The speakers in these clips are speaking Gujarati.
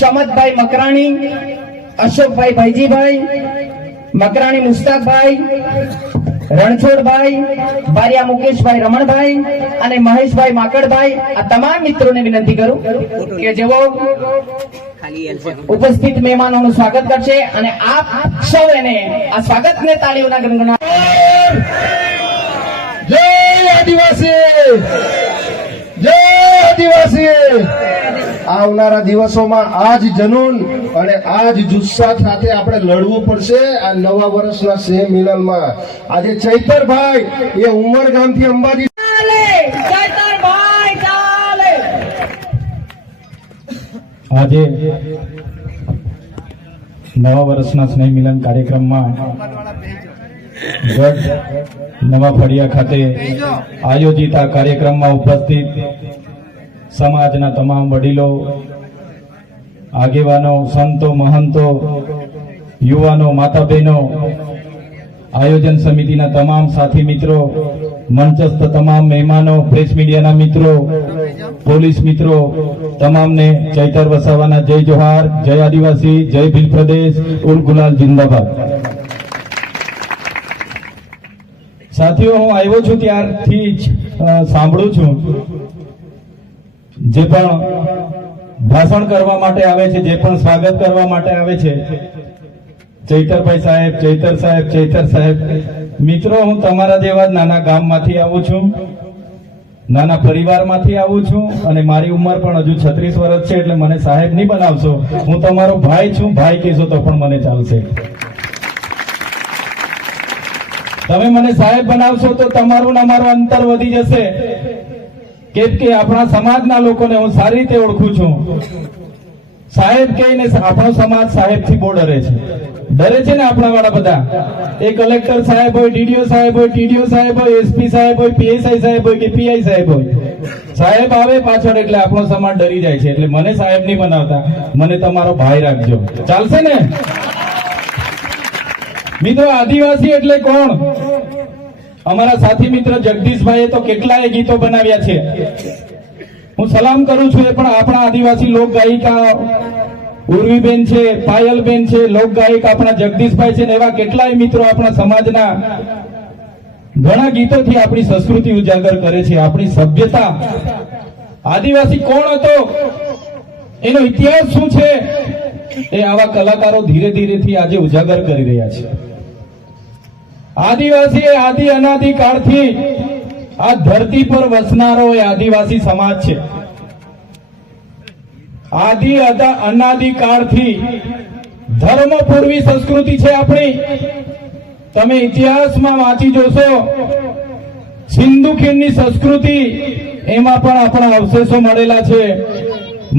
શમતભાઈ મકરાણી, અશોકભાઈ ભાઈજીભાઈ મકરાણી, મુસ્તાકભાઈ, રણછોડભાઈ, બારિયા મુકેશભાઈ રમણભાઈ અને મહેશભાઈ માકડભાઈ, આ તમામ મિત્રોને વિનંતી કરું કે જેઓ ઉપસ્થિત મહેમાનોનું સ્વાગત કરશે અને આપ સૌ એને આ સ્વાગતને તાળીઓના ગણગણાટ. જય આદિવાસી, જય આદિવાસી. આવનારા દિવસોમાં આ જ જનૂન અને આ જ જુસ્સા સાથે આપણે લડવું પડશે. આ નવા વર્ષના સ્નેહ મિલનમાં આજે ચૈતરભાઈ એ ઉમરગામથી અંબાજી આજે નવા વર્ષના સ્નેહ મિલન કાર્યક્રમમાં ગઢ નવા ફળિયા ખાતે આયોજિત આ કાર્યક્રમમાં ઉપસ્થિત સમાજના તમામ વડીલો, આગેવાનો, સંતો, મહંતો, યુવાનો, માતા બહેનો, આયોજન સમિતિના તમામ સાથી મિત્રો, મંચસ્થ તમામ મહેમાનો, પ્રેસ મીડિયાના મિત્રો, પોલીસ મિત્રો, તમામને ચૈતર વસાવાના જય જોહાર, જય આદિવાસી, જય ભીલ પ્રદેશ, ઉલ ગુલાલ જિંદાબાદ. સાથીઓ, હું આવ્યો છું ત્યારથી જ સાંભળું છું જે પણ ભાષણ કરવા માટે આવે છે, જે પણ સ્વાગત કરવા માટે આવે છે, ચૈતરભાઈ સાહેબ, ચૈતર સાહેબ, ચૈતર સાહેબ. મિત્રો, હું તમારા જેવા જ નાના ગામમાંથી આવું છું, નાના પરિવારમાંથી આવું છું અને મારી ઉંમર પણ હજુ 36 વર્ષ છે, એટલે મને સાહેબ નહીં બનાવશો. હું તમારો ભાઈ છું, ભાઈ કહેશો તો પણ મને ચાલશે. તમે મને સાહેબ બનાવશો તો તમારું ને અમારું અંતર વધી જશે. કેમ કે આપણા સમાજના લોકોને હું સારી રીતે ઓળખું છું. સાહેબ કહીને આપણો સમાજ સાહેબથી બહુ ડરે છે. ડરે છે ને આપણા વાળા બધા. એ કલેક્ટર સાહેબ હોય, ડીડીઓ સાહેબ હોય, ટીડીઓ સાહેબ હોય, એસપી સાહેબ હોય, પીએસઆઈ સાહેબ હોય કે પીઆઈ સાહેબ હોય, સાહેબ આવે પાછળ એટલે આપણો સમાજ ડરી જાય છે. એટલે મને સાહેબ નહીં બનાવતા, મને તમારો ભાઈ રાખજો. ચાલશે ને મિત્રો? આદિવાસી એટલે કોણ? અમારા સાથી મિત્ર જગદીશભાઈએ તો કેટલાય ગીતો બનાવ્યા છે. હું સલામ કરું છું. એ પણ આપણા આદિવાસી લોક ગાયિકા ઉર્વીબેન છે, પાયલબેન છે, લોક ગાયક આપણા જગદીશભાઈ છે ને એવા કેટલાય મિત્રો આપણા સમાજના ઘણા ગીતોથી આપણી સંસ્કૃતિ ઉજાગર કરે છે, આપણી સભ્યતા. આદિવાસી કોણ હતો, એનો ઇતિહાસ શું છે, એ આવા કલાકારો ધીરે ધીરેથી આજે ઉજાગર કરી રહ્યા છે. આદિવાસી એ આદિ અનાદિ કાળથી આ ધરતી પર વસનારો એ આદિવાસી સમાજ છે. આદિ અનાદિ કાળથી ધર્મપૂર્વી સંસ્કૃતિ છે આપણી. તમે ઇતિહાસમાં વાંચી જોશો, સિંધુ ખીણની સંસ્કૃતિ, એમાં પણ આપણા અવશેષો મળેલા છે.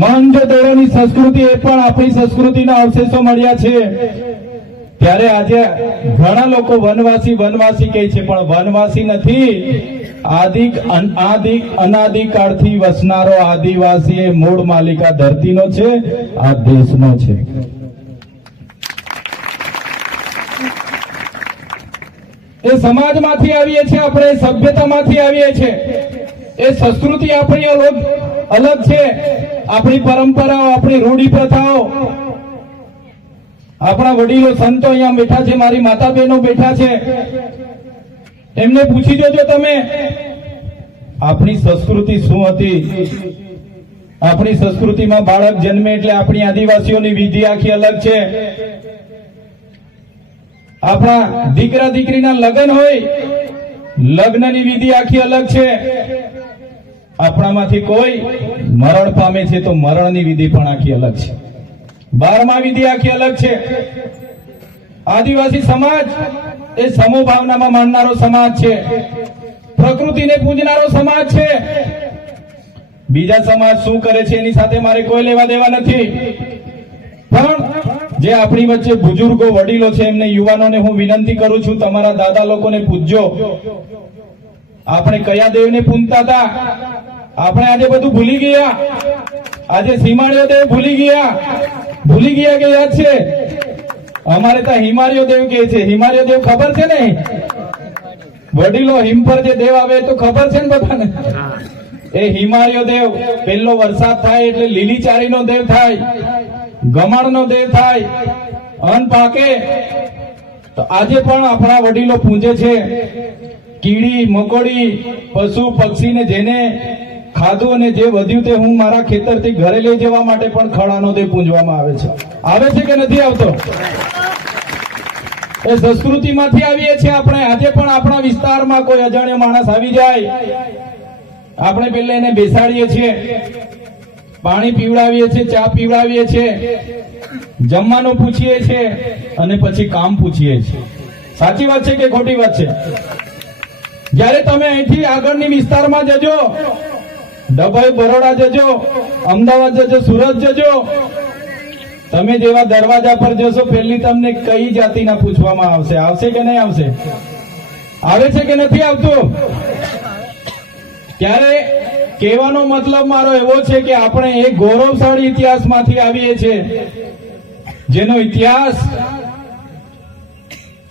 મોહેંજો-દડોની સંસ્કૃતિ, એ પણ આપણી સંસ્કૃતિના અવશેષો મળ્યા છે. ત્યારે આજે ઘણા લોકો વનવાસી વનવાસી કહે છે, પણ વનવાસી નથી. અનાદિ કાળથી વસનારો આદિવાસી એ મૂળ માલિક આ ધરતીનો છે, આ દેશનો છે. એ સમાજમાંથી આવીએ છીએ આપણે, સભ્યતામાંથી આવીએ છીએ. એ સંસ્કૃતિ આપણી અલગ છે. આપણી પરંપરાઓ, આપણી રૂઢિ પ્રથાઓ, આપણા વડીલો સંતો અહીંયા બેઠા છે, મારી માતા બહેનો બેઠા છે, એમને પૂછી જોજો તમે આપણી સંસ્કૃતિ શું હતી. આપણી સંસ્કૃતિમાં બાળક જન્મે એટલે આપણી આદિવાસીઓની વિધિ આખી અલગ છે. આપણા દીકરા દીકરીના લગ્ન હોય, લગ્નની વિધિ આખી અલગ છે. આપણામાંથી કોઈ મરણ પામે છે તો મરણની વિધિ પણ આખી અલગ છે. 12મા વિધિ આખી અલગ છે. આદિવાસી સમાજ એ સમૂહ ભાવનામાં માનનારો સમાજ છે, પ્રકૃતિને પૂજનારો સમાજ છે. બીજા સમાજ શું કરે છે એની સાથે મારે કોઈ લેવા દેવા નથી. પણ જે આપણી વચ્ચે બુજુર્ગો વડીલો છે એમને યુવાનોને હું વિનંતી કરું છું, તમારા દાદા લોકોને પૂજજો. આપણે કયા દેવને પૂજતા હતા? આપણે આજે બધું ભૂલી ગયા. આજે સીમાળીઓ દેવ ભૂલી ગયા કે યાદ છે? અમારે ત્યાં હિમાલયો દેવ કે છે. હિમાલયો દેવ ખબર છે ને? વડીલો હિમ પર જે દેવ આવે તો ખબર છે ને બધાને? એ હિમાલયો દેવ પહેલો વરસાદ થાય એટલે લીલીચારીનો દેવ થાય. ગમાણનો દેહ થાય, અન્ન પાકે, તો આજે પણ આપણા વડીલો પૂજે છે. કીડી મકોડી પશુ પક્ષીને જેને ખાધું અને જે વધ્યું તે હું મારા ખેતરથી ઘરે લઈ જવા માટે પણ ખડાનો દેહ પૂજવામાં આવે છે કે નથી આવતો? એ સંસ્કૃતિમાંથી આવીએ છીએ આપણે. આજે પણ આપણા વિસ્તારમાં કોઈ અજાણ્યો માણસ આવી જાય, આપણે પહેલા એને બેસાડીએ છીએ, પાણી પીવડાવીએ છીએ, ચા પીવડાવીએ છીએ, જમવાનું પૂછીએ છીએ અને પછી કામ પૂછીએ છીએ. સાચી વાત છે કે ખોટી વાત છે? જ્યારે તમે અહીંથી આગળની વિસ્તારમાં જજો, ડભોઈ બરોડા જજો, અમદાવાદ જજો, સુરત જજો, તમે જેવા દરવાજા પર જશો પહેલી તમને કઈ જાતિના પૂછવામાં આવશે? આવશે કે નહીં આવશે? આવે છે કે નથી આવતું? ત્યારે કહેવાનો મતલબ મારો એવો છે કે આપણે એક ગૌરવશાળી ઇતિહાસમાંથી આવીએ છીએ, જેનો ઇતિહાસ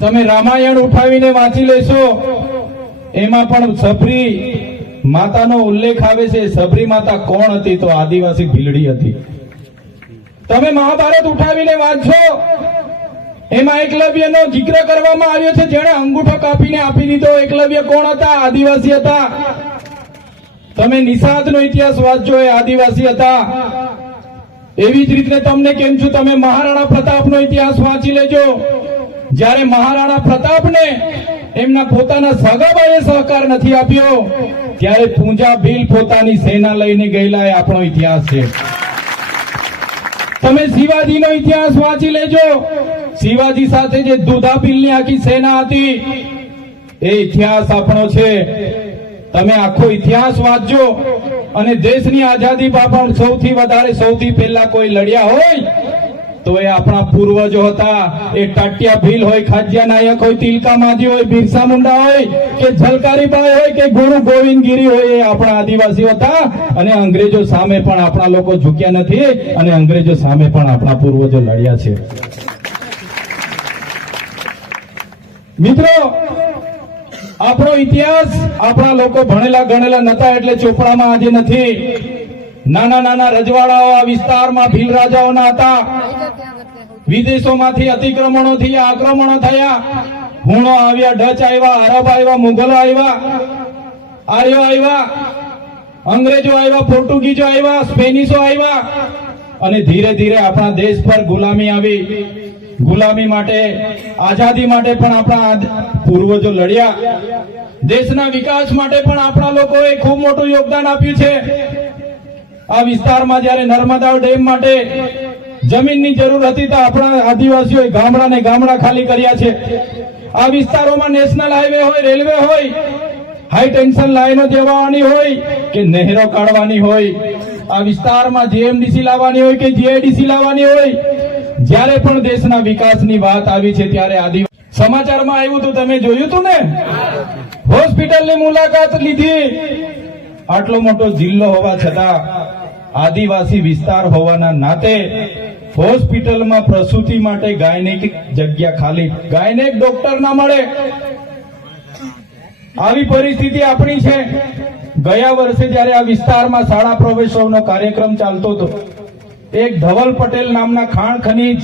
તમે રામાયણ ઉઠાવીને વાંચી લેશો, એમાં પણ સબરી માતાનો ઉલ્લેખ આવે છે. સબરી માતા કોણ હતી? તો આદિવાસી ભીલડી હતી. તમે મહાભારત ઉઠાવીને વાંચો, એમાં એકલવ્યનો જિક્ર કરવામાં આવ્યો છે, જેણે અંગૂઠો કાપીને આપી દીધો. એકલવ્ય કોણ હતા? આદિવાસી હતા. તમે નિષાદનો ઇતિહાસ વાંચો, એ આદિવાસી હતા. એવી જ રીતે તમને કેમ છું, તમે મહારાણા પ્રતાપનો ઇતિહાસ વાંચી લેજો. જ્યારે મહારાણા પ્રતાપને એમના પોતાના સગાભાઈએ સહકાર નથી આપ્યો, ત્યારે પૂંજા ભીલ પોતાની સેના લઈને ગયેલા, એ આપણો ઇતિહાસ છે. તમે શિવાજીનો ઇતિહાસ વાંચી લેજો. શિવાજી સાથે જે દુધાભીલની આખી સેના હતી, એ ઇતિહાસ આપણો છે. તમે આખો ઇતિહાસ વાંચજો અને દેશની આઝાદી પણ સૌથી વધારે સૌથી પહેલા કોઈ લડ્યા હોય તો એ આપણા પૂર્વજો હતા. એ ટાટિયા ભીલ હોય, ખાજ્યા નાયક હોય, તિલકા માંઝી હોય, બિરસા મુંડા હોય કે ઝલકારીબાઈ હોય કે ગુરુ ગોવિંદગીરી હોય, એ આપણા આદિવાસીઓ હતા. અને અંગ્રેજો સામે પણ આપણા લોકો ઝૂક્યા નથી અને અંગ્રેજો સામે પણ આપણા પૂર્વજો લડ્યા છે. મિત્રો, આપણો ઇતિહાસ આપણા લોકો ભણેલા ગણેલા નતા એટલે ચોપડામાં આજે નથી. નાના નાના રજવાડાઓ આ વિસ્તારમાં ભીલ રાજાઓના હતા. વિદેશોમાંથી અતિક્રમણોથી આક્રમણો થયા. હુણો આવ્યા, ડચ આવ્યા, અરબ આવ્યા, મુગલો આવ્યા, આર્યો આવ્યા, અંગ્રેજો આવ્યા, પોર્ટુગીઝો આવ્યા, સ્પેનિશો આવ્યા અને ધીરે ધીરે આપણા દેશ પર ગુલામી આવી. ગુલામી માટે, આઝાદી માટે પણ આપણા પૂર્વજો લડ્યા. દેશના વિકાસ માટે પણ આપણા લોકોએ ખૂબ મોટું યોગદાન આપ્યું છે. આ વિસ્તારમાં જ્યારે નર્મદા ડેમ માટે જમીનની જરૂર હતી તો આપણા આદિવાસીઓએ ગામડા ખાલી કર્યા છે. આ વિસ્તારોમાં નેશનલ હાઈવે હોય, રેલવે હોય, હાઈ ટેન્શન લાઈનો દેવાની હોય કે નહેરો કાઢવાની હોય, આ વિસ્તારમાં જીએમડીસી લાવવાની હોય કે જીઆઈડીસી લાવવાની હોય, જ્યારે પણ દેશના વિકાસની વાત આવી છે ત્યારે આદિવાસી સમાચારમાં આવ્યું હતું, તમે જોયું હતું ને? હોસ્પિટલની મુલાકાત લીધી. આટલો મોટો જિલ્લો હોવા છતાં આદિવાસી વિસ્તાર હોવાના નાતે હોસ્પિટલમાં પ્રસૂતિ માટે ગાયનેક જગ્યા ખાલી, ગાયનેક ડોક્ટર ના મળે. આવી પરિસ્થિતિ આપણી છે. ગયા વર્ષે જ્યારે આ વિસ્તારમાં શાળા પ્રવેશોત્સવનો કાર્યક્રમ ચાલતો હતો, એક ધવલ પટેલ નામના ખાણ ખનીજ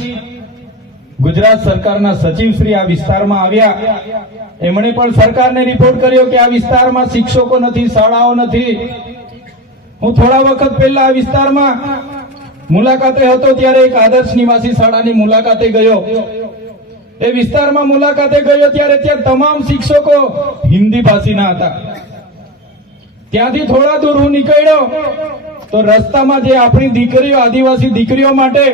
ગુજરાત સરકારના સચિવ શ્રી આ વિસ્તારમાં આવ્યા. એમણે પણ સરકારને રિપોર્ટ કર્યો કે આ વિસ્તારમાં શિક્ષકો નથી, શાળાઓ નથી. હું થોડા વખત પહેલા આ વિસ્તારમાં મુલાકાતે હતો ત્યારે એક આદર્શ નિવાસી શાળાની મુલાકાતે ગયો. એ વિસ્તારમાં મુલાકાતે ગયો ત્યારે ત્યાં તમામ શિક્ષકો હિન્દી ભાષીના હતા. ત્યાંથી થોડા દૂર હું નીકળ્યો તો રસ્તામાં જે આપણી દીકરીઓ, આદિવાસી દીકરીઓ માટે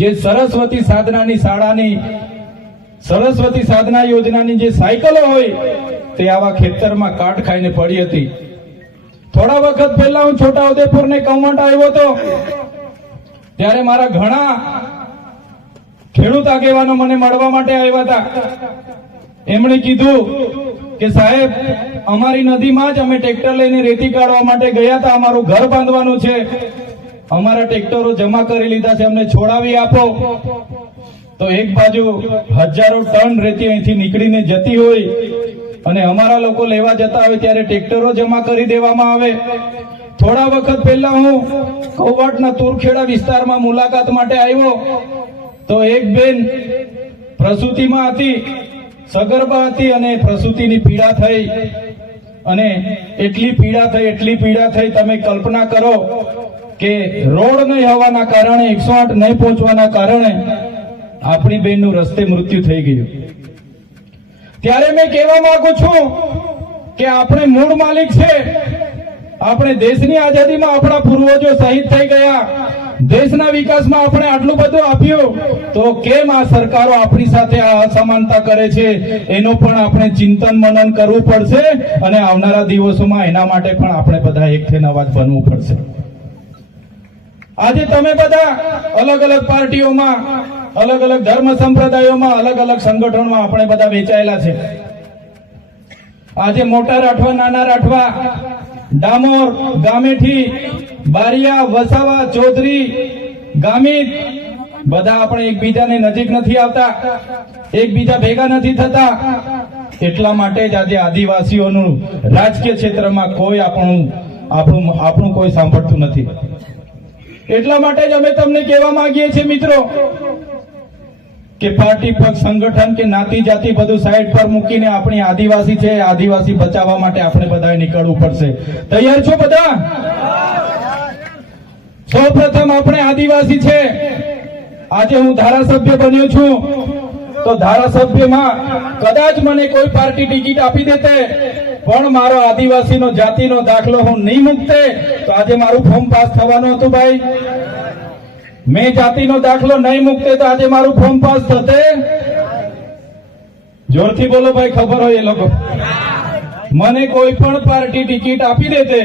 જે સરસ્વતી સાધનાની શાળાની, સરસ્વતી સાધના યોજનાની જે સાયકલો હોય તે આવા ખેતરમાં કાટ ખાઈને પડી હતી. થોડા વખત પહેલા હું છોટાઉદેપુર ને કૌમટ આવ્યો હતો ત્યારે મારા ઘણા ખેડૂત આગેવાનો મને મળવા માટે આવ્યા હતા. એમણે કીધું કે સાહેબ, અમારી નદીમાં જ અમે ટ્રેક્ટર લઈને રેતી કાઢવા માટે ગયા હતા, અમારું ઘર બાંધવાનું છે, અમારા ટ્રેક્ટરો જમા કરી લીધા છે, અમને છોડાવી આપો. તો એક બાજુ હજારો ટન રેતી અહીંથી નીકળીને જતી હોય અને અમારા લોકો લેવા જતા હોય ત્યારે ટ્રેક્ટરો જમા કરી દેવામાં આવે. થોડા વખત પહેલા હું કૌવાટના તુરખેડા વિસ્તારમાં મુલાકાત માટે આવ્યો તો એક બેન પ્રસૂતિમાં હતી, સગર્ભા હતી અને પ્રસૂતિની પીડા થઈ અને એટલી પીડા થઈ તમે કલ્પના કરો કે રોડ નહીં હોવાના કારણે 108 નહીં પહોંચવાના કારણે આપણી બેનનું રસ્તે મૃત્યુ થઈ ગયું. ત્યારે મેં કહેવા માંગુ છું કે આપણે મૂળ માલિક છે. આપણે દેશની આઝાદીમાં આપણા પૂર્વજો શહીદ થઈ ગયા, દેશના વિકાસમાં આપણે આટલું બધું આપ્યું, તો કેમ આ સરકારો આપણી સાથે આ અસમાનતા કરે છે? એનું પણ આપણે ચિંતન મનન કરવું પડશે અને આવનારા દિવસોમાં એના માટે પણ આપણે બધા એક થઈને અવાજ બનવું પડશે. આજે તમે બધા અલગ અલગ પાર્ટીઓમાં, અલગ અલગ ધર્મ સંપ્રદાયોમાં, અલગ અલગ સંગઠનોમાં આપણે બધા વેચાયેલા છે. આજે મોટા રાઠવા, નાના રાઠવા, ડામોર, ગામેઠી, બારિયા, વસાવા, ચૌધરી, ગામિત બધા આપણે એકબીજાને નજીક નથી આવતા, એકબીજા ભેગા નથી થતા. એટલા માટે જ આજે આદિવાસીઓનું રાજકીય ક્ષેત્રમાં કોઈ આપણું કોઈ સાંભળતું નથી. એટલા માટે જ અમે તમને કહેવા માંગીએ છીએ મિત્રો કે પાર્ટી, પક્ષ, સંગઠન કે નાતી જાતિ બધું સાઈડ પર મૂકીને આપણી આદિવાસી છે, આદિવાસી બચાવવા માટે આપણે બધાએ નીકળવું પડશે. તૈયાર છો બધા? સૌપ્રથમ આપણે આદિવાસી છે. આજે હું ધારાસભ્ય બન્યો છું તો ધારાસભ્યમાં કદાચ મને કોઈ પાર્ટી ટિકિટ આપી દેતે પણ મારો આદિવાસીનો જાતિનો દાખલો હું નહીં મૂકતે તો આજે મારું ફોર્મ પાસ થવાનું હતું ભાઈ. મેં જાતિનો દાખલો નહીં મૂકતે તો આજે મારું ફોર્મ પાસ થતે? જોરથી બોલો ભાઈ, ખબર હોય એ લોકો. મને કોઈ પણ પાર્ટી ટિકિટ આપી દેતે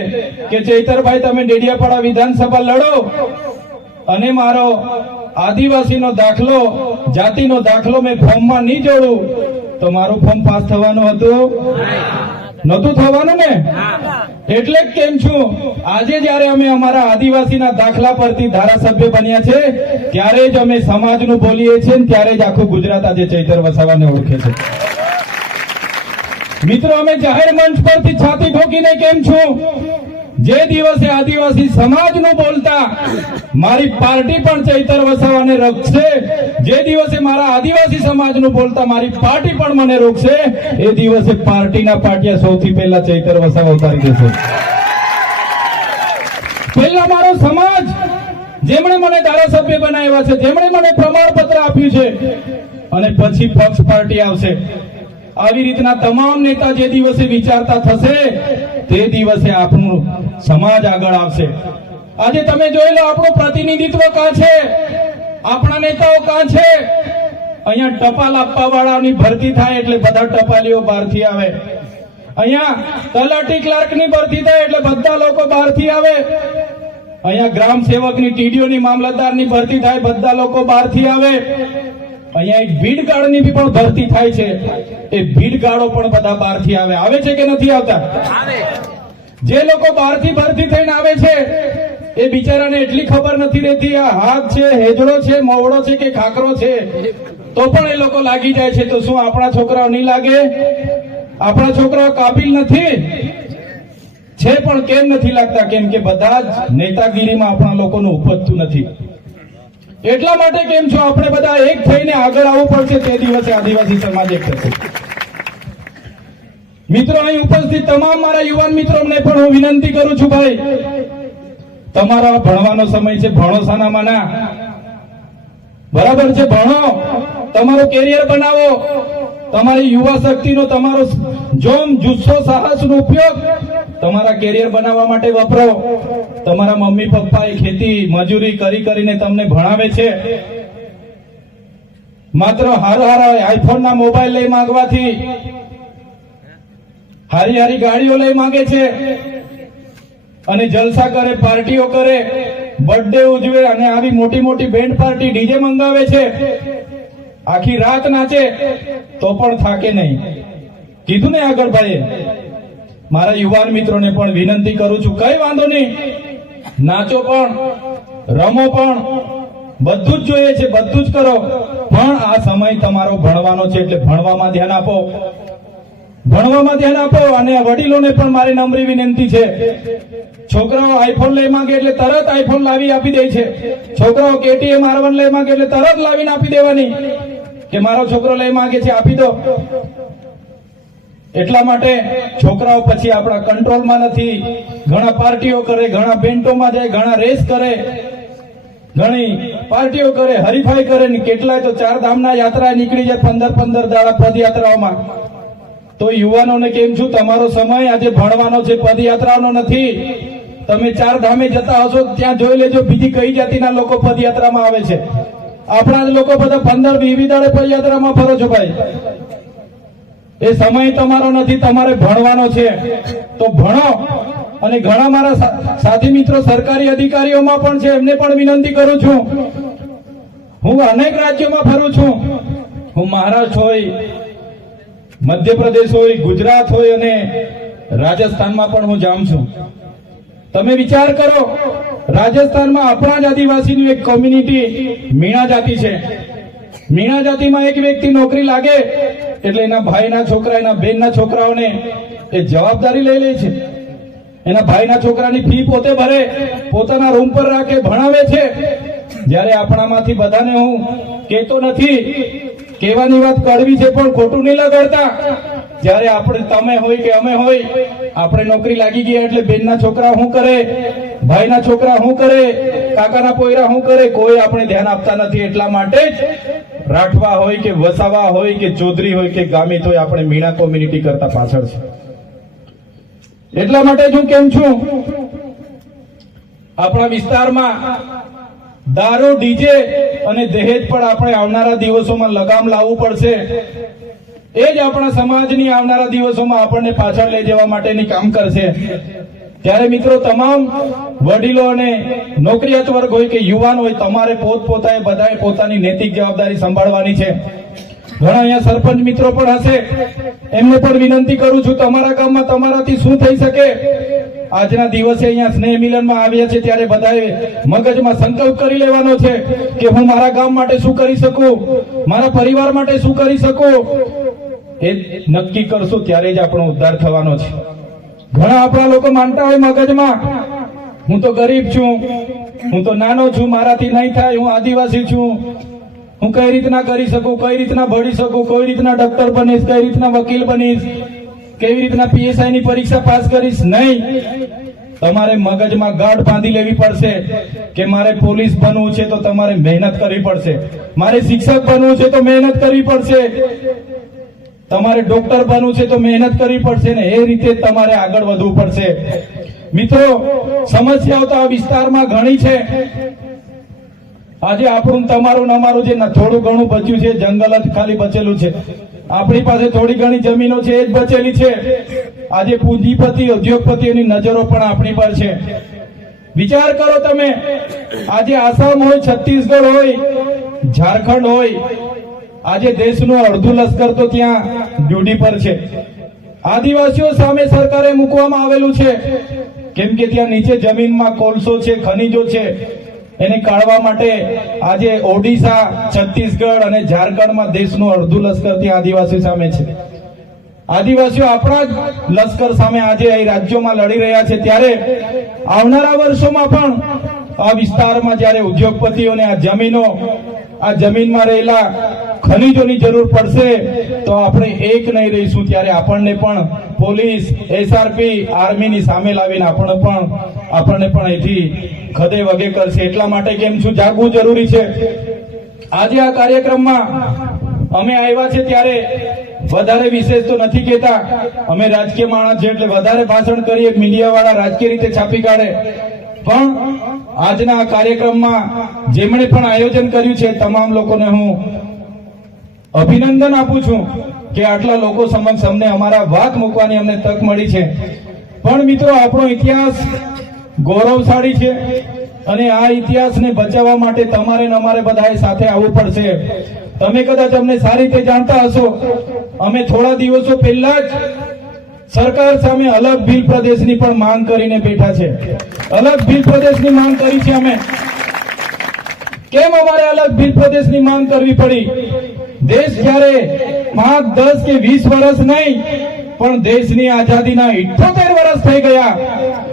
કે ચૈતરભાઈ તમે ડેડિયાપાડા વિધાનસભા લડો અને મારો આદિવાસીનો દાખલો, જાતિનો દાખલો મેં ફોર્મમાં નહીં જોડું તો મારું ફોર્મ પાસ થવાનું હતું? નતું થવાનું ને. એટલે જ કેમ છું, આજે જયારે અમે અમારા આદિવાસીના દાખલા પરથી ધારાસભ્ય બન્યા છે ત્યારે જ અમે સમાજનું બોલીએ છીએ, ત્યારે જ આખું ગુજરાત આજે ચૈતર વસાવાને ઓળખે છે. મિત્રો, અમે જાહેર મંચ પરથી છાતી ઠોકીને કેમ છું, જે દિવસે આદિવાસી સમાજનું બોલતા મારી પાર્ટી પણ ચૈતર વસાવાને રોકશે, જે દિવસે મારા આદિવાસી સમાજનું બોલતા મારી પાર્ટી પણ મને રોકશે, એ દિવસે પાર્ટીના પાટિયા સૌથી પહેલા ચૈતર વસાવા ઉતારી દેશે. પહેલા મારો સમાજ, જેમણે મને ધારાસભ્ય બનાવ્યા છે, જેમણે મને પ્રમાણપત્ર આપ્યું છે, અને પછી પક્ષ પાર્ટી આવશે. આવી રીતના તમામ નેતા જે દિવસે વિચારતા થશે તે દિવસે આપણું સમાજ આગળ આવશે. આજે તમે જોઈ લો આપણું પ્રતિનિધિત્વ કાં છે, આપણા નેતાઓ કાં છે? અહીંયા ટપાલ આપવા વાળાની ભરતી થાય એટલે બધા ટપાલીઓ બહારથી આવે. અહીંયા તલાટી ક્લાર્કની ભરતી થાય એટલે બધા લોકો બહારથી આવે. અહીંયા ગ્રામ સેવકની, ટીડીઓની, મામલતદારની ભરતી થાય બધા લોકો બહારથી આવે. અહીંયા એક ભીડગાળની પણ ભરતી થાય છે, એ ભીડગાળો પણ બધા બહારથી આવે. આવે છે કે નથી આવતા? જે લોકો બહારથી ભરતી થઈને આવે છે એ બિચારાને એટલી ખબર નથી રહેતી આ હાથ છે, હેજડો છે, મોવડો છે કે ખાકરો છે, તો પણ એ લોકો લાગી જાય છે. તો શું આપણા છોકરાઓ નહીં લાગે? આપણા છોકરાઓ કાબિલ નથી છે, પણ કેમ નથી લાગતા? કેમ કે બધા જ નેતાગીરીમાં આપણા લોકોનું ઉપજતું નથી. એટલા માટે કેમ છો, આપણે બધા એક થઈને આગળ આવવું પડશે, તે દિવસે આદિવાસી સમાજ એક થશે. મિત્રો, અહીં ઉપસ્થિત તમામ મારા યુવાન મિત્રોને પણ હું વિનંતી કરું છું, ભાઈ તમારા ભણવાનો સમય છે, ભણો સાનામાના, બરાબર છે, ભણો, તમારું કેરિયર બનાવો, તમારી યુવા શક્તિનો, તમારો જોમ, જુસ્સો, સાહસનો ઉપયોગ તમારા કેરિયર બનાવવા માટે વપરો. તમારા મમ્મી પપ્પાએ ખેતી મજૂરી કરીને તમને ભણાવે છે. માત્ર હારા આઈફોનના મોબાઈલ લઈ માંગવાથી, હારી ગાડીઓ લઈ માંગે છે અને જલસા કરે, પાર્ટીઓ કરે, બર્થડે ઉજવે અને આવી મોટી મોટી બેન્ડ પાર્ટી, ડીજે મંગાવે છે, આખી રાત નાચે તો પણ થાકે નહીં. કીધું ને આગળ ભાઈએ. મારા યુવાન મિત્રોને પણ વિનંતી કરું છું, કઈ વાંધો નહીં, નાચો પણ, રમો પણ, બધું જ જોઈએ છે, બધું જ કરો, પણ આ સમય તમારો ભણવાનો છે એટલે ભણવામાં ધ્યાન આપો. ભણવામાં ધ્યાન આપો. અને વડીલોને પણ મારી નમ્ર વિનંતી છે, છોકરાઓ આઈફોન લઈ માંગે એટલે તરત આઈફોન લાવી આપી દે છે. છોકરાઓ KTM R1 લઈ માંગે એટલે તરત લાવીને આપી દેવાની કે મારો છોકરો લઈ માંગે છે આપી દો. એટલા માટે છોકરાઓ પછી આપણા કંટ્રોલમાં નથી. ઘણા પાર્ટીઓ કરે, ઘણા બેન્ટોમાં જાય, ઘણા રેસ કરે, ઘણી પાર્ટીઓ કરે, હરીફાઈ કરે ને કેટલાય તો 4 ધામના યાત્રા નીકળી જાય 15 દાડા પદયાત્રાઓમાં. તો યુવાનોને કેમ છું, તમારો સમય આજે ભણવાનો છે, પદયાત્રાનો નથી. તમે 4 ધામે જતા હશો ત્યાં જોઈ લેજો બીજી કઈ જાતિના લોકો પદયાત્રામાં આવે છે. આપણા જ લોકો બધા 15-20 દાડે પદયાત્રામાં ફરો છો ભાઈ. એ સમય તમારો નથી, તમારે ભણવાનો છે. તો ભણો. અને ઘણા મારા સાથી મિત્રો સરકારી અધિકારીઓમાં પણ છે, એમને પણ વિનંતી કરું છું. હું અનેક રાજ્યોમાં ફરું છું. હું મહારાષ્ટ્ર હોય, મધ્યપ્રદેશ હોય, ગુજરાત હોય અને રાજસ્થાનમાં પણ હું જાઉં છું. તમે વિચાર કરો, રાજસ્થાનમાં આપણા જ આદિવાસીની એક કોમ્યુનિટી મીણા જાતિ છે. મીણા જાતિમાં એક વ્યક્તિ નોકરી લાગે એટલે એના ભાઈના છોકરા, એના બહેનના છોકરાઓને એ જવાબદારી લઈ લે છે. એના ભાઈના છોકરાની ફી પોતે ભરે, પોતાના રૂમ પર રાખે, ભણાવે છે. જ્યારે આપણામાંથી બધાને હું કહેતો નથી, કહેવાની વાત કડવી છે પણ ખોટું નહીં લગાડતા. જ્યારે આપણે તમે હોય કે અમે હોય, આપણે નોકરી લાગી ગયા એટલે બેનના છોકરા શું કરે, ભાઈના છોકરા શું કરે, કાકાના પોયરા શું કરે, કોઈ આપણે ધ્યાન આપતા નથી. એટલા માટે જ રાઠવા હોય કે વસાવા હોય કે ચૌધરી હોય કે ગામિત હોય, આપણે મીણા કોમ્યુનિટી કરતા પાછળ છે. એટલા માટે જ હું કેમ છું, આપણા વિસ્તારમાં દારૂ, ડીજે અને દહેજ પર આપણે આવનારા દિવસોમાં લગામ લાવવું પડશે. એ જ આપણા સમાજની આવનારા દિવસોમાં આપણને પાછળ લઈ જવા માટેની કામ કરશે. ત્યારે મિત્રો, તમામ વડીલો અને નોકરિયાત વર્ગ હોય કે યુવાન હોય, તમારે પોતપોતાએ બધાએ પોતાની નૈતિક જવાબદારી સંભાળવાની છે. ઘણા અહીંયા સરપંચ મિત્રો પણ હશે, એમને પણ વિનંતી કરું છું, તમારા ગામમાં તમારાથી શું થઈ શકે. આજના દિવસે અહીંયા સ્નેહ મિલનમાં આવ્યા છે ત્યારે બધાએ મગજમાં સંકલ્પ કરી લેવાનો છે કે હું મારા ગામ માટે શું કરી શકું, મારા પરિવાર માટે શું કરી શકું. એ નક્કી કરશો ત્યારે જ આપણો ઉદ્ધાર થવાનો છે. ઘણા આપણા લોકો માનતા હોય મગજમાં, હું તો ગરીબ છું, હું તો નાનો છું, મારાથી નહીં થાય, હું આદિવાસી છું, હું કઈ રીતના કરી શકું, કઈ રીતના ભણી શકું, કઈ રીતના ડોક્ટર બનીશ, કઈ રીતના વકીલ બનીશ, કેવી રીતના PSI ની પરીક્ષા પાસ કરીશ. નહીં, તમારે મગજમાં ગાંઠ બાંધી લેવી પડશે કે મારે પોલીસ બનવું છે તો તમારે મહેનત કરવી પડશે, મારે શિક્ષક બનવું છે તો મહેનત કરવી પડશે, તમારે ડોક્ટર બનવું છે તો મહેનત કરવી પડશે ને એ રીતે તમારે આગળ વધવું પડશે. મિત્રો, સમસ્યાઓ તો આ વિસ્તારમાં ઘણી છે. આજે આપણું તમારું અમારું જે થોડું ઘણું બચ્યું છે, જંગલ જ ખાલી બચેલું છે. આપણી પાસે થોડી ઘણી જમીનો છે, એ જ બચેલી છે. આજે પૂંજીપતિ, ઉદ્યોગપતિઓની નજરો પણ આપણી પર છે. વિચાર કરો તમે, આજે આસામ હોય, છત્તીસગઢ હોય, ઝારખંડ હોય, આજે દેશનું અડધું લશ્કર તો ત્યાં ડ્યુટી પર છે. આદિવાસીઓ સામે સરકારે મૂકવામાં આવેલું છે, કેમ કે ત્યાં નીચે જમીનમાં કોલસો છે, ખનીજો છે, એને કાઢવા માટે આજે ઓડિશા, છત્તીસગઢ અને ઝારખંડમાં દેશનું અડધું લશ્કર ત્યાં આદિવાસીઓ સામે છે. આદિવાસીઓ આપણા જ લશ્કર સામે આજે અહીં રાજ્યોમાં લડી રહ્યા છે. ત્યારે આવનારા વર્ષોમાં પણ આ વિસ્તારમાં જ્યારે ઉદ્યોગપતિઓને આ જમીનમાં રહેલા ખનીજોની જરૂર પડશે તો આપણે એક નહીં રહીશું. ત્યારે આપણને પણ પોલીસ, SRP, આર્મીની સામે લાવીને આપણને પણ અહીંથી ખદે વગે કરશે. એટલા માટે કેમ છું, જાગવું જરૂરી છે. આજે આ કાર્યક્રમમાં અમે આવ્યા છે ત્યારે વધારે વિશેષ તો નથી કહેતા, અમે રાજકીય માણસ છે એટલે વધારે ભાષણ કરીએ, મીડિયા વાળા રાજકીય રીતે છાપી કાઢે. પણ આજના આ કાર્યક્રમમાં જેમણે પણ આયોજન કર્યું છે તમામ લોકોને હું અભિનંદન આપું છું કે આટલા લોકો સમક્ષ અમને અમારા વાત મૂકવાની અમને તક મળી છે. પણ મિત્રો, આપણો ઇતિહાસ ગૌરવશાળી છે અને આ ઇતિહાસને બચાવવા માટે તમારે ને અમારે બધાએ સાથે આવવું પડશે. તમે કદાચ અમને સારી રીતે જાણતા હશો, અમે થોડા દિવસો પહેલા જ સરકાર સામે અલગ ભીલ પ્રદેશની પણ માંગ કરીને બેઠા છે. અલગ ભીલ પ્રદેશની માંગ કરી છે અમે. કેમ અમારે અલગ ભીલ પ્રદેશની માંગ કરવી પડી? દેશ જ્યારે 5, 10 કે 20 વર્ષ નહીં પણ દેશની આઝાદીના 78 વર્ષ થઈ ગયા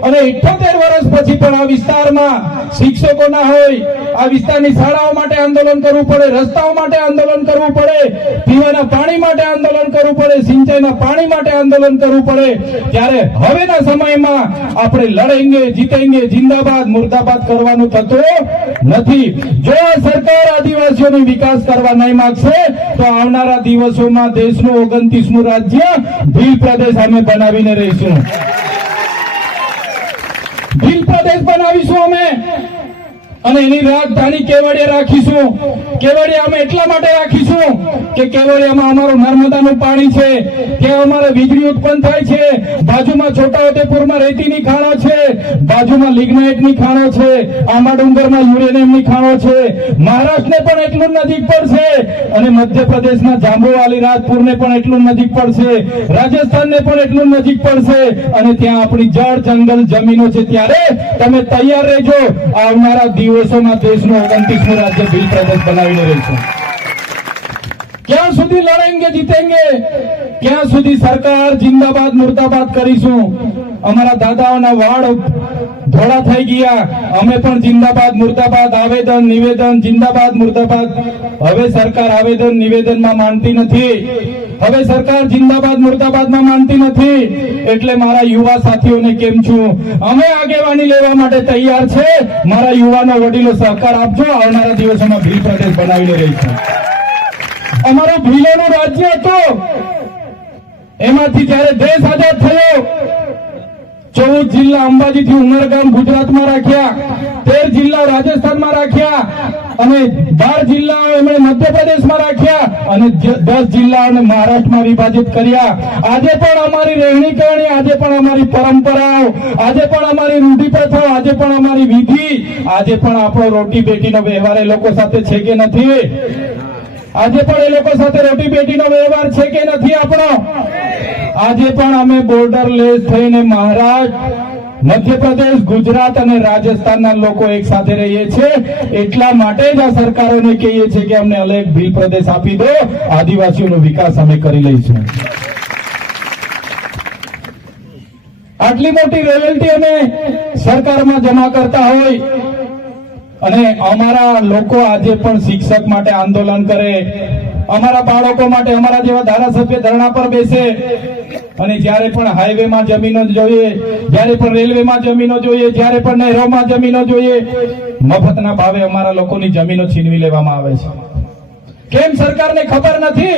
અને 78 વર્ષ પછી પણ આ વિસ્તારમાં શિક્ષકો ના હોય, આ વિસ્તારની શાળાઓ માટે આંદોલન કરવું પડે, રસ્તાઓ માટે આંદોલન કરવું પડે, પીવાના પાણી માટે આંદોલન કરવું પડે, સિંચાઈના પાણી માટે આંદોલન કરવું પડે, ત્યારે હવેના સમયમાં આપણે લડેંગે જીતેંગે જિંદાબાદ મુર્દાબાદ કરવાનું થતું નથી. જો આ સરકાર આદિવાસીઓનો વિકાસ કરવા નહીં માંગશે તો આવનારા દિવસોમાં દેશનું 29મું રાજ્ય ભીલ પ્રદેશ અમે બનાવીને રહીશું. ભીલ પ્રદેશ બનાવીશું અમે અને એની રાજધાની કેવડિયા રાખીશું. કેવડિયા અમે એટલા માટે રાખીશું કે કેવડિયામાં અમારું નર્મદાનું પાણી છે, ત્યાં અમારે વીજળી ઉત્પન્ન થાય છે, બાજુમાં છોટાઉદેપુરમાં રેતીની ખાણો છે, બાજુમાં લિગ્નાઇટની ખાણો છે, આંબા ડુંગરમાં યુરેનિયમની ખાણો છે, મહારાષ્ટ્રને પણ એટલું નજીક પડશે અને મધ્યપ્રદેશના જાંબુવાલી રાજપુરને પણ એટલું નજીક પડશે, રાજસ્થાનને પણ એટલું નજીક પડશે અને ત્યાં આપણી જળ જંગલ જમીનો છે. ત્યારે તમે તૈયાર રહેજો, આવનારા દિવસોમાં દેશનું 29મું રાજ્ય ભીલ પ્રદેશ બનાવીને રહીશું. ક્યાં સુધી લડેંગે જીતેંગે, ક્યાં સુધી સરકાર જિંદાબાદ મુર્દાબાદ કરીશું. અમારા દાદાઓના વાળ ધોળા થઈ ગયા, અમે પણ જિંદાબાદ મુર્દાબાદ, આવેદન નિવેદન જિંદાબાદ મુર્દાબાદ. હવે સરકાર આવેદન નિવેદનમાં માનતી નથી, હવે સરકાર જિંદાબાદ મુર્દાબાદમાં માનતી નથી. એટલે મારા યુવા સાથીઓને કેમ છું, અમે આગેવાની લેવા માટે તૈયાર છે. મારા યુવાનો વડીલો સહકાર આપજો, આવનારા દિવસોમાં ભીલ પ્રદેશ બનાવીને રહીશું. અમારું ભીલોનું રાજ્ય હતું, એમાંથી જયારે દેશ આઝાદ થયો 14 જિલ્લા અંબાજીથી ઉમરગામ ગુજરાતમાં રાખ્યા, 13 જિલ્લા રાજસ્થાનમાં રાખ્યા અને 12 જિલ્લાઓ એમણે મધ્યપ્રદેશમાં રાખ્યા અને 10 જિલ્લાઓને મહારાષ્ટ્રમાં વિભાજિત કર્યા. આજે પણ અમારી રહેણી કરણી, આજે પણ અમારી પરંપરાઓ, આજે પણ અમારી રૂઢિ પ્રથાઓ, આજે પણ અમારી વિધિ, આજે પણ આપણો રોટી બેટીનો વ્યવહાર એ લોકો સાથે છે કે નથી? આજે પણ એ લોકો સાથે રોટી બેટીનો વ્યવહાર છે કે નથી આપણો? આજે પણ અમે બોર્ડરલેસ થઈને મહારાષ્ટ્ર, મધ્યપ્રદેશ, ગુજરાત અને રાજસ્થાનના લોકો એક સાથે રહીએ છીએ. એટલા માટે જ આ સરકારોને કહીએ છીએ કે અમને અલગ ભીલ પ્રદેશ આપી દો, આદિવાસીઓનો વિકાસ અમે કરી લઈશું. આટલી મોટી રોયલ્ટી અમે સરકારમાં જમા કરતા હોય અને અમારા લોકો આજે પણ શિક્ષક માટે આંદોલન કરે, અમારા બાળકો માટે અમારા જેવા ધારાસભ્ય ધરણા પર બેસે અને જ્યારે પણ હાઈવેમાં જમીનો જોઈએ, જ્યારે પણ રેલવેમાં જમીનો જોઈએ, જ્યારે પણ નહેરોમાં જમીનો જોઈએ, મફતના ભાવે અમારા લોકોની જમીનો છીનવી લેવામાં આવે છે. કેમ સરકારને ખબર નથી?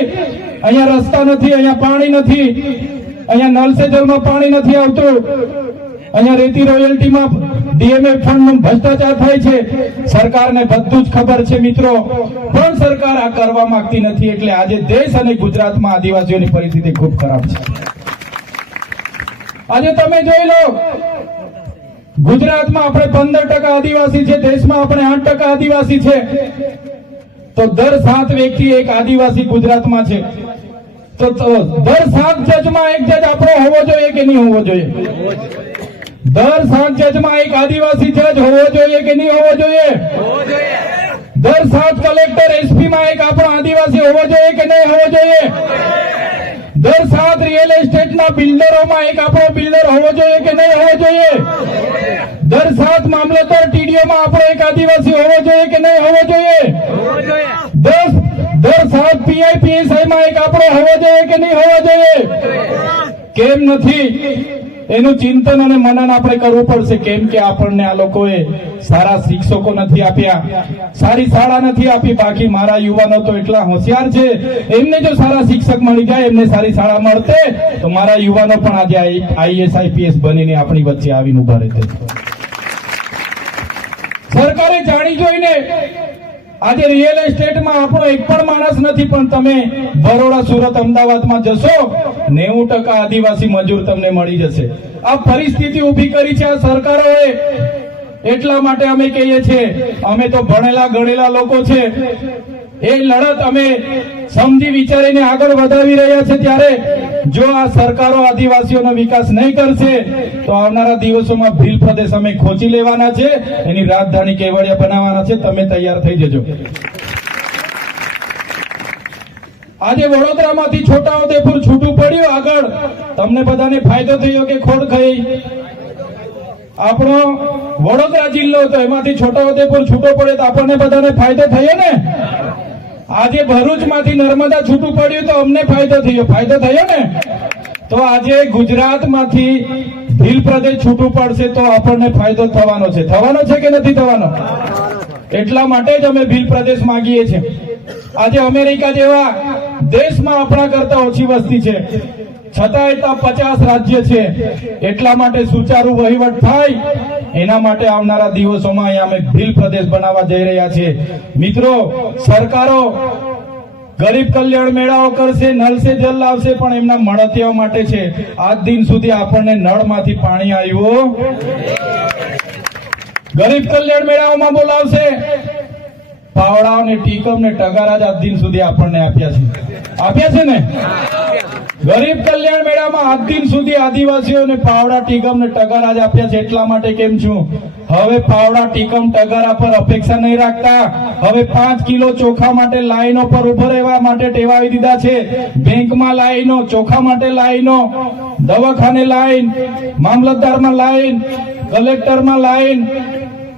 અહીંયા રસ્તા નથી, અહીંયા પાણી નથી, અહીંયા નલ સે જલમાં પાણી નથી આવતું, અહીંયા રેતી રોયલ્ટીમાં ડીએમએફ ફંડનો ભ્રષ્ટાચાર થાય છે. સરકારને બધું જ ખબર છે મિત્રો, પણ સરકાર આ કરવા માંગતી નથી. એટલે આજે દેશ અને ગુજરાતમાં આદિવાસીઓની પરિસ્થિતિ ખૂબ ખરાબ છે. આજે તમે જોઈ લો, ગુજરાતમાં આપણે 15% આદિવાસી છે, દેશમાં આપણે 8% આદિવાસી છે, તો દર 7 વ્યક્તિ એક આદિવાસી ગુજરાતમાં છે. તો દર 7 જજમાં એક જજ આપણો હોવો જોઈએ કે નહીં હોવો જોઈએ? દર 7 જજમાં એક આદિવાસી જજ હોવો જોઈએ કે નહીં હોવો જોઈએ? દર 7 કલેક્ટર એસપી માં એક આપણો આદિવાસી હોવો જોઈએ કે નહીં હોવો જોઈએ? દર 7 રિયલ એસ્ટેટના બિલ્ડરોમાં એક આપણો બિલ્ડર હોવો જોઈએ કે નહીં હોવો જોઈએ? દર 7 મામલતદાર ટીડીઓમાં આપણો એક આદિવાસી હોવો જોઈએ કે નહીં હોવો જોઈએ? દર 7 પીઆઈ પીએસઆઈ માં એક આપણો હોવો જોઈએ કે નહીં હોવો જોઈએ? કેમ નથી? એનું ચિંતન અને મનન આપણે કરવું પડશે. કેમ કે આપણને આ લોકોએ સારા શિક્ષકો નથી આપ્યા, સારી શાળા નથી આપી. બાકી મારા યુવાનો તો એટલા હોશિયાર છે, એમને જો સારા શિક્ષક મળી જાય, એમને સારી શાળા મળતે, તો મારા યુવાનો પણ આજે આઈએસ આઈપીએસ બનીને આપણી વચ્ચે આવીને ઉભા રહેતે. સરકારે જાણી જોઈને આજે રિયલ એસ્ટેટમાં આપણો એક પણ માણસ નથી, પણ તમે બરોડા, સુરત, અમદાવાદમાં જશો 90% આદિવાસી મજૂર તમને મળી જશે. આ પરિસ્થિતિ ઉભી કરી છે આ સરકારોએ. એટલા માટે અમે કહીએ છીએ, અમે તો ભણેલા ગણેલા લોકો છે, એ લડત અમે સમજી વિચારીને આગળ વધાવી રહ્યા છે. ત્યારે જો આ સરકારો આદિવાસીઓનો વિકાસ નહીં કરશે તો આવનારા દિવસોમાં ભીલ પ્રદેશ અમે ખોચી લેવાના છે, એની રાજધાની કેવડિયા બનાવવાના છે. તમે તૈયાર થઈ જજો. આજે વડોદરામાંથી છોટાઉદેપુર છૂટું પડ્યું, આગળ તમે અમને બધાને ફાયદો થયો કે ખોટ ખાઈ? આપણો વડોદરા જિલ્લો હતો, એમાંથી છોટાઉદેપુર છૂટો પડે તો આપણને બધાને ફાયદો થયો ને? આજે ભરૂચમાંથી નર્મદા છૂટું પડ્યું તો અમને ફાયદો થયો ને? તો આજે ગુજરાતમાંથી ભીલ પ્રદેશ છૂટું પડશે તો આપણને ફાયદો થવાનો છે કે નથી થવાનો? એટલા માટે જ અમે ભીલ પ્રદેશ માંગીએ છીએ. આજે અમેરિકા જેવા દેશમાં આપણા કરતા ઓછી વસ્તી છે, છતાંય 50 રાજ્ય છે. એટલા માટે સુચારુ વહીવટ થાય એના માટે આવનારા દિવસોમાં અહીંયા અમે ભીલ પ્રદેશ બનાવવા જઈ રહ્યા છીએ. મિત્રો, સરકારો ગરીબ કલ્યાણ મેળાઓ કરશે, નલ સે જલ લાવશે, પણ એમના મળતિયાઓ માટે છે. આજ દિન સુધી આપણને નળમાંથી પાણી આવ્યું. ગરીબ કલ્યાણ મેળાઓમાં બોલાવશે, પાવડાઓ ને ટીકમ ને ટગારા જ આજ દિન સુધી આપણને આપ્યા છે ને? ગરીબ કલ્યાણ મેળામાં આજ દિન સુધી આદિવાસીઓને પાવડા ટીકમ ને ટગારા જ આપ્યા છે. એટલા માટે કેમ છું, હવે પાવડા ટીકમ ટગારા પર અપેક્ષા નહીં રાખતા. હવે 5 કિલો ચોખા માટે લાઈનો પર ઉભો રહેવા માટે ટેવાવી દીધા છે. બેંકમાં લાઈનો, ચોખા માટે લાઈનો, દવાખાને લાઈન, મામલતદારમાં લાઈન, કલેક્ટરમાં લાઈન,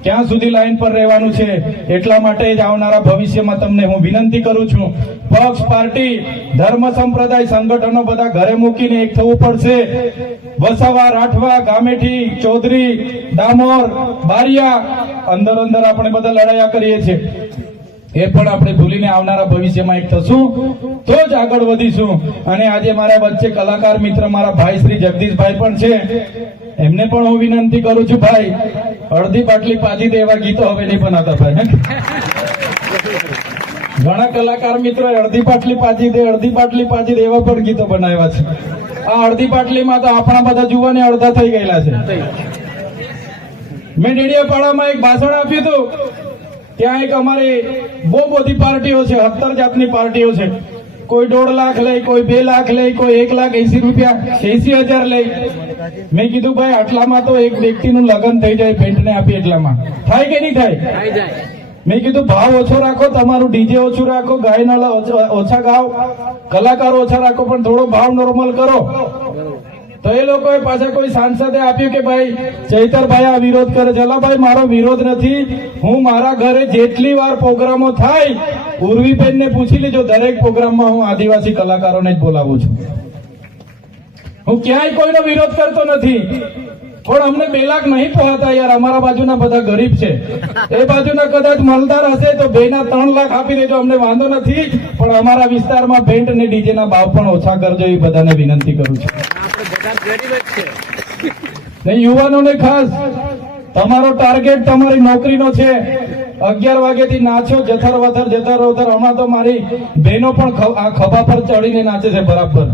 ક્યાં સુધી લાઈન પર રહેવાનું છે? એટલા માટે જ આવનારા ભવિષ્યમાં તમને હું વિનંતી કરું છું, પક્ષ, પાર્ટી, ધર્મ, સંપ્રદાય, સંગઠનો બધા ઘરે મૂકીને એક થવું પડશે. વસાવા, રાઠવા, ગામેઠી, ચૌધરી, ડામોર, બારિયા, અંદર આપણે બધા લડાયા કરીએ છીએ. એ પણ આપણે ભૂલીને આવનારા ભવિષ્યમાં એક થશું તો જ આગળ વધીશું. અને આજે મારા વચ્ચે કલાકાર મિત્ર મારા ભાઈ શ્રી જગદીશભાઈ પણ છે. એમને પણ હું વિનંતી કરું છું, ભાઈ, અડધી પાટલી પાજી દે એવા ગીતો હવે નહીં બનાવતા ભાઈ. ઘણા કલાકાર મિત્રો અડધી પાટલી પાજી દે, અડધી પાટલી પાજી દે એવા પણ ગીતો બનાવ્યા છે. આ અડધી પાટલીમાં તો આપણા બધા જુવાને અડધા થઈ ગયેલા છે. મેં ડેડિયાપાડામાં એક ભાષણ આપ્યું હતું. ત્યાં એક અમારી બહુ બધી પાર્ટીઓ છે, 17 જાતની પાર્ટીઓ છે. કોઈ 1.5 લાખ લે, કોઈ 2 લાખ લે, કોઈ 1,80,000 લે. મેં કીધું ભાઈ આટલામાં તો એક વ્યક્તિનું લગ્ન થઈ જાય, પેન્ટને આપી એટલામાં. થાય કે નહીં થાય? મેં કીધું ભાવ ઓછો રાખો, તમારું ડીજે ઓછું રાખો, ગાયન ઓછા ગાઓ, કલાકારો ઓછા રાખો, પણ થોડો ભાવ નોર્મલ કરો. તો એ લોકોએ પાછા કોઈ સાંસદે આપ્યું કે ભાઈ ચૈતરભાઈ આ વિરોધ કરે છે. ભાઈ, મારો વિરોધ નથી. હું મારા ઘરે જેટલી વાર પ્રોગ્રામો થાય, ઉર્વીબેનને પૂછી લેજો, દરેક પ્રોગ્રામમાં હું આદિવાસી કલાકારોને જ બોલાવું છું. હું ક્યાંય કોઈનો વિરોધ કરતો નથી, પણ અમને 2 લાખ નહીં પહોંચતા યાર. અમારા બાજુના બધા ગરીબ છે, એ બાજુના કદાચ મલદાર હશે તો 2 ના 3 લાખ આપી દેજો, અમને વાંધો નથી. પણ અમારા વિસ્તારમાં બેન્ડ અને ડીજે ના ભાવ પણ ઓછા કરજો, એ બધાને વિનંતી કરું છું. યુવાનોને ખાસ, તમારો ટાર્ગેટ તમારી નોકરીનો છે. 11 વાગ્યાથી નાચો, જથર વથર. હમણાં તો મારી બહેનો પણ આ ખભા પર ચડીને નાચે છે બરાબર.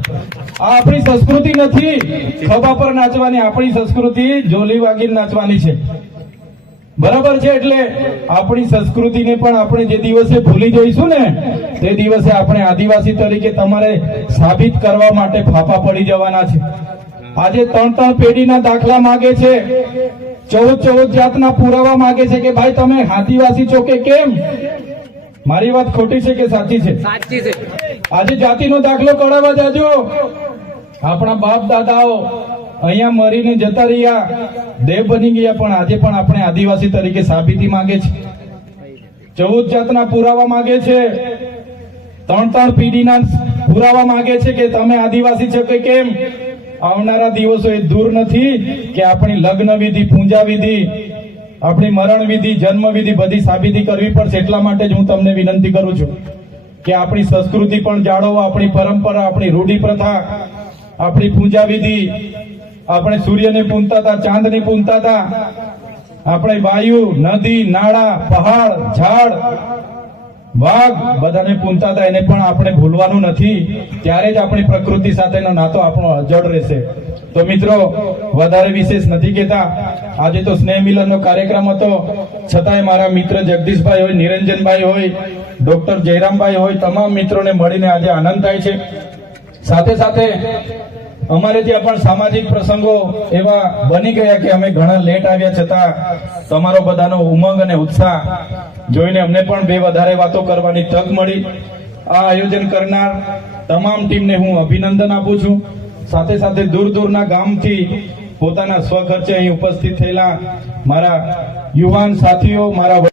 આ આપણી સંસ્કૃતિ નથી ખભા પર નાચવાની, આપણી સંસ્કૃતિ જોલી વાગીને નાચવાની છે. બરાબર છે? એટલે આપણી સંસ્કૃતિને પણ આપણે જે દિવસે ભૂલી જઈશું ને, તે દિવસે આપણે આદિવાસી તરીકે તમારે સાબિત કરવા માટે ફાફા પડી જવાના છે. આજે 3 પેઢીના દાખલા માંગે છે, 14 જાતના પુરાવા માંગે છે કે ભાઈ તમે આદિવાસી છો કે કેમ? મારી વાત ખોટી છે કે સાચી છે? આજે જાતિનો દાખલો કઢાવવા જાજો. આપણા બાપ દાદાઓ અહીંયા મરીને જતા રહ્યા, દેવ બની ગયા, પણ આજે પણ આપણે આદિવાસી તરીકે સાબિતી માંગે છે. 14 જાતના પુરાવા માંગે છે, 3 પેઢીના પુરાવા માંગે છે કે તમે આદિવાસી છો કે કેમ? આવનારા દિવસો એ દૂર નથી કે આપણી લગ્ન વિધિ, પૂજા વિધિ, આપણી મરણ વિધિ, જન્મ વિધિ બધી સાબિતી કરવી પડશે. એટલા માટે જ હું તમને વિનંતી કરું છું કે આપણી સંસ્કૃતિ પણ જાળવો, આપણી પરંપરા, આપણી રૂઢી પ્રથા, આપણી પૂજા વિધિ. આપણે સૂર્યને પૂંજતા હતા, ચાંદને પૂંજતા હતા, આપણે વાયુ, નદી, નાળા, પહાડ, ઝાડ, વાઘ બધાને પૂંજતા હતા. એને પણ આપણે ભૂલવાનું નથી. ત્યારે જ આપણી પ્રકૃતિ સાથેનો નાતો આપણો અજોડ રહેશે. તો મિત્રો, વધારે વિશેષ નથી કહેતા. આજે તો સ્નેહ મિલનનો કાર્યક્રમ હતો, છતાંય મારા મિત્ર જગદીશભાઈ હોય, નિરંજનભાઈ હોય, ડોક્ટર જયરામભાઈ હોય, તમામ મિત્રોને મળીને આજે આનંદ થાય છે. સાથે સાથે અમારે ત્યાં પણ સામાજિક પ્રસંગો એવા બની ગયા કે અમે ઘણા લેટ આવ્યા, છતાં તમારો બધાનો ઉમંગ અને ઉત્સાહ જોઈને અમને પણ 2 વધારે વાતો કરવાની તક મળી. આ આયોજન કરનાર તમામ ટીમને હું અભિનંદન આપું છું. સાથે સાથે દૂર દૂરના ગામથી પોતાના સ્વખર્ચે અહીં ઉપસ્થિત થયેલા મારા યુવાન સાથીઓ, મારા